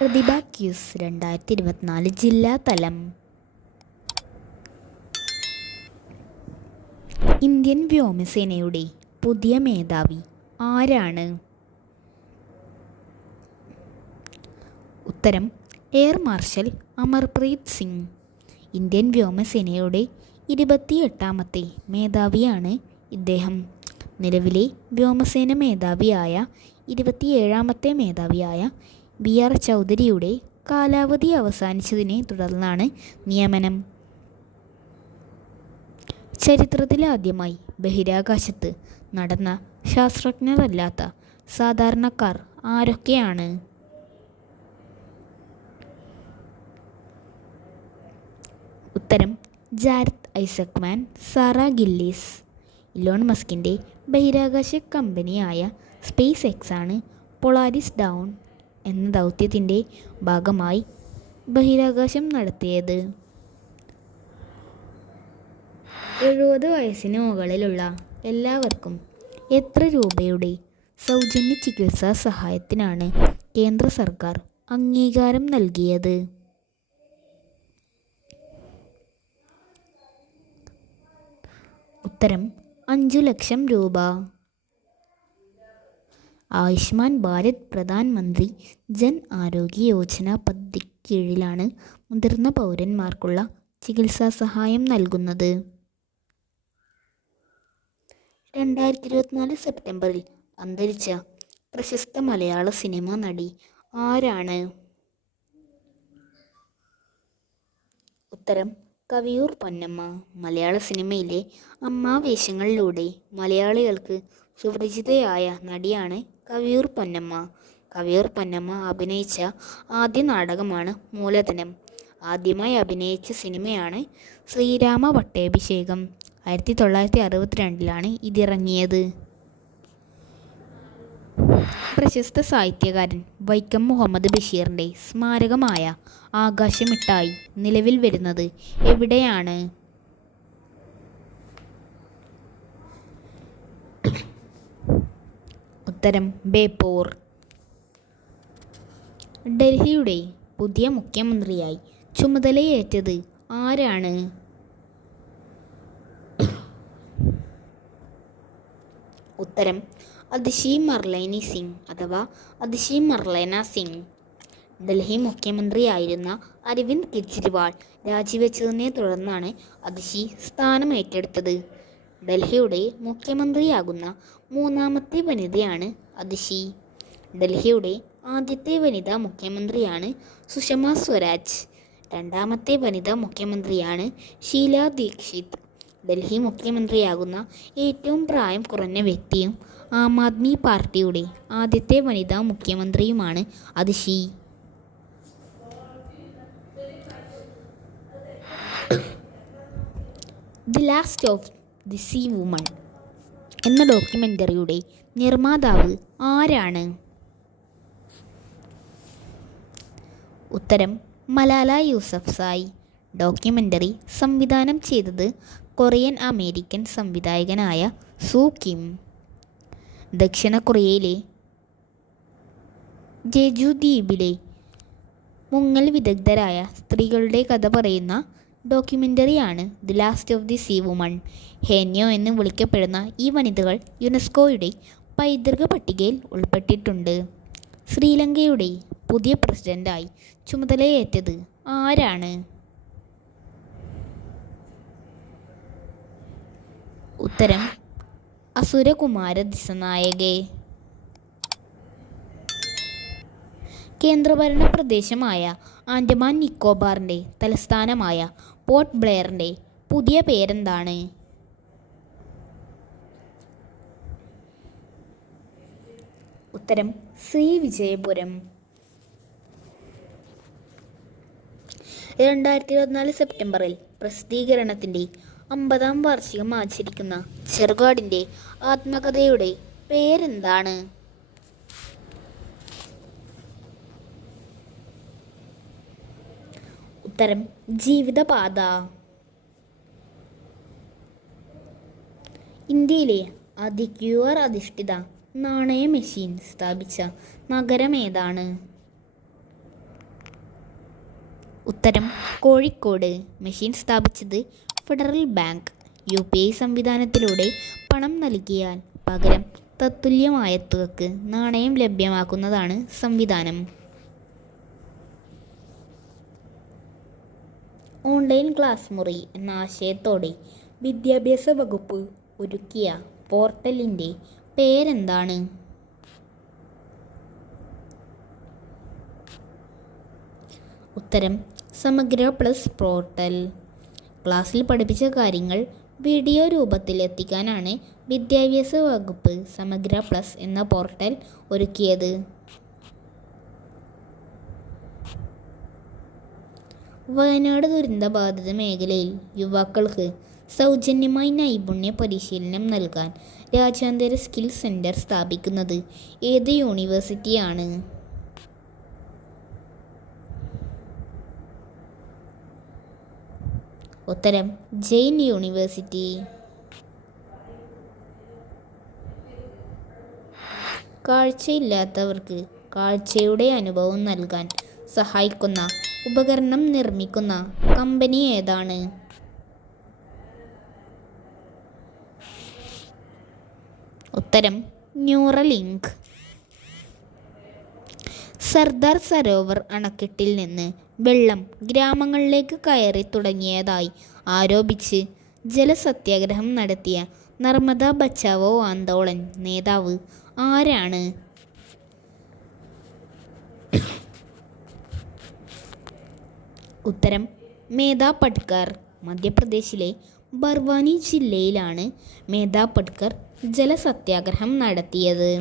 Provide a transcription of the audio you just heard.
പ്രതിഭ quiz 2024 ജില്ലാതലം. Indian വ്യോമസേനയുടെ പുതിയ മേധാവി ആരാണ്? ഉത്തരം air marshal Amarpreet Singh. Indian വ്യോമസേനയുടെ 28ാമത്തെ മേധാവിയാണ് ഇദ്ദേഹം. നിലവിലെ വ്യോമസേന മേധാവിയായ 27ാമത്തെ മേധാവിയായ BR ചൗധരിയുടെ കാലാവധി അവസാനിച്ചതിനെ തുടർന്നാണ് നിയമനം. ചരിത്രത്തിലാദ്യമായി ബഹിരാകാശത്ത് നടന്ന ശാസ്ത്രജ്ഞരല്ലാത്ത സാധാരണക്കാർ ആരൊക്കെയാണ്? ഉത്തരം ജാരത് ഐസക്മാൻ, സാറ ഗില്ലീസ്. ഇലോൺ മസ്കിൻ്റെ ബഹിരാകാശ കമ്പനിയായ സ്പേസ് എക്സ് ആണ് പൊളാരിസ് ഡൗൺ എന്ന ദൗത്യത്തിൻ്റെ ഭാഗമായി ബഹിരാകാശം നടത്തിയത്. 70 വയസ്സിന് മുകളിലുള്ള എല്ലാവർക്കും എത്ര രൂപയുടെ സൗജന്യ ചികിത്സാ സഹായത്തിനാണ് കേന്ദ്ര സർക്കാർ അംഗീകാരം നൽകിയത്? ഉത്തരം 5 ലക്ഷം രൂപ. ആയുഷ്മാൻ ഭാരത് പ്രധാനമന്ത്രി ജൻ ആരോഗ്യ യോജന പദ്ധതിക്ക് കീഴിലാണ് മുതിർന്ന പൗരന്മാർക്കുള്ള ചികിത്സാ സഹായം നൽകുന്നത്. 2024 സെപ്റ്റംബറിൽ അന്തരിച്ച പ്രശസ്ത മലയാള സിനിമാ നടി ആരാണ്? ഉത്തരം കവിയൂർ പൊന്നമ്മ. മലയാള സിനിമയിലെ അമ്മാവേശങ്ങളിലൂടെ മലയാളികൾക്ക് സുപരിചിതയായ നടിയാണ് കവിയൂർ പൊന്നമ്മ. കവിയൂർ പൊന്നമ്മ അഭിനയിച്ച ആദ്യ നാടകമാണ് മൂലധനം. ആദ്യമായി അഭിനയിച്ച സിനിമയാണ് ശ്രീരാമ പട്ടാഭിഷേകം. 1962 ഇതിറങ്ങിയത്. പ്രശസ്ത സാഹിത്യകാരൻ വൈക്കം മുഹമ്മദ് ബഷീറിൻ്റെ സ്മാരകമായ ആകാശമിട്ടായി നിലവിൽ വരുന്നത് എവിടെയാണ്? ഉത്തരം ബേപ്പൂർ. ഡൽഹിയുടെ പുതിയ മുഖ്യമന്ത്രിയായി ചുമതലയേറ്റത് ആരാണ്? ഉത്തരം അതിഷി മർലേനി സിംഗ് അഥവാ അതിഷി മർലേന സിംഗ്. ഡൽഹി മുഖ്യമന്ത്രിയായിരുന്ന അരവിന്ദ് കെജ്രിവാൾ രാജിവെച്ചതിനെ തുടർന്നാണ് അതിഷി സ്ഥാനം ഏറ്റെടുത്തത്. ഡൽഹിയുടെ മുഖ്യമന്ത്രിയാകുന്ന 3ാമത്തെ വനിതയാണ് അതിഷി. ഡൽഹിയുടെ ആദ്യത്തെ വനിതാ മുഖ്യമന്ത്രിയാണ് സുഷമ സ്വരാജ്. 2ാമത്തെ വനിതാ മുഖ്യമന്ത്രിയാണ് ഷീല ദീക്ഷിത്. ഡൽഹി മുഖ്യമന്ത്രിയാകുന്ന ഏറ്റവും പ്രായം കുറഞ്ഞ വ്യക്തിയും ആം ആദ്മി പാർട്ടിയുടെ ആദ്യത്തെ വനിതാ മുഖ്യമന്ത്രിയുമാണ് Atishi. The last of the sea women എന്ന ഡോക്യുമെൻ്ററിയുടെ നിർമ്മാതാവ് ആരാണ്? ഉത്തരം മലാല യൂസഫ്സായി. ഡോക്യുമെൻ്ററി സംവിധാനം ചെയ്തത് കൊറിയൻ അമേരിക്കൻ സംവിധായകനായ സൂ കിം. ദക്ഷിണ കൊറിയയിലെ ജെജു ദ്വീപിലെ മുങ്ങൽ വിദഗ്ധരായ സ്ത്രീകളുടെ കഥ പറയുന്ന ഡോക്യുമെൻ്ററിയാണ് the last of the sea women. Haenyeo എന്ന് വിളിക്കപ്പെടുന്ന ഈ വനിതകൾ യുനെസ്കോയുടെ പൈതൃക പട്ടികയിൽ ഉൾപ്പെട്ടിട്ടുണ്ട്. ശ്രീലങ്കയുടെ പുതിയ പ്രസിഡൻ്റായി ചുമതലയേറ്റത് ആരാണ്? ഉത്തരം അസുരകുമാര ദിസനായകെ. കേന്ദ്രഭരണ പ്രദേശമായ ആൻഡമാൻ നിക്കോബാറിൻ്റെ തലസ്ഥാനമായ പോർട്ട് ബ്ലെയറിൻ്റെ പുതിയ പേരെന്താണ്? ഉത്തരം ശ്രീവിജയപുരം. 2024 സെപ്റ്റംബറിൽ പ്രസിദ്ധീകരണത്തിൻ്റെ 50ാം വാർഷികം ആചരിക്കുന്ന ചെറുകാടിൻ്റെ ആത്മകഥയുടെ പേരെന്താണ്? ഉത്തരം ജീവിതപാത. ഇന്ത്യയിലെ ആദ്യ QR അധിഷ്ഠിത നാണയ മെഷീൻ സ്ഥാപിച്ച നഗരം ഏതാണ്? ഉത്തരം കോഴിക്കോട്. മെഷീൻ സ്ഥാപിച്ചത് ഫെഡറൽ ബാങ്ക്. UPI സംവിധാനത്തിലൂടെ പണം നൽകിയാൽ പകരം തത്തുല്യമായ തുകക്ക് നാണയം ലഭ്യമാക്കുന്നതാണ് സംവിധാനം. ഓൺലൈൻ ക്ലാസ് മുറി എന്ന ആശയത്തോടെ വിദ്യാഭ്യാസ വകുപ്പ് ഒരുക്കിയ പോർട്ടലിൻ്റെ പേരെന്താണ്? ഉത്തരം സമഗ്ര പ്ലസ് പോർട്ടൽ. ക്ലാസ്സിൽ പഠിപ്പിച്ച കാര്യങ്ങൾ വീഡിയോ രൂപത്തിൽ എത്തിക്കാനാണ് വിദ്യാഭ്യാസ വകുപ്പ് സമഗ്ര പ്ലസ് എന്ന പോർട്ടൽ ഒരുക്കിയത്. വയനാട് ദുരന്തബാധിത മേഖലയിൽ യുവാക്കൾക്ക് സൗജന്യമായി നൈപുണ്യ പരിശീലനം നൽകാൻ രാജ്യാന്തര സ്കിൽ സെന്റർ സ്ഥാപിക്കുന്നത് ഏത് യൂണിവേഴ്സിറ്റിയാണ്? ഉത്തരം ജെയിൻ യൂണിവേഴ്സിറ്റി. കാഴ്ചയില്ലാത്തവർക്ക് കാഴ്ചയുടെ അനുഭവം നൽകാൻ സഹായിക്കുന്ന ഉപകരണം നിർമ്മിക്കുന്ന കമ്പനി ഏതാണ്? ഉത്തരം ന്യൂറലിങ്ക്. സർദാർ സരോവർ അണക്കെട്ടിൽ നിന്ന് വെള്ളം ഗ്രാമങ്ങളിലേക്ക് കയറി തുടങ്ങിയതായി ആരോപിച്ച് ജലസത്യാഗ്രഹം നടത്തിയ നർമ്മദ ബച്ചാവോ ആന്തോളൻ നേതാവ് ആരാണ്? ഉത്തരം മേധാ പട്കർ. മധ്യപ്രദേശിലെ ബർവാനി ജില്ലയിലാണ് മേധാ പട്കർ ജലസത്യാഗ്രഹം നടത്തിയത്.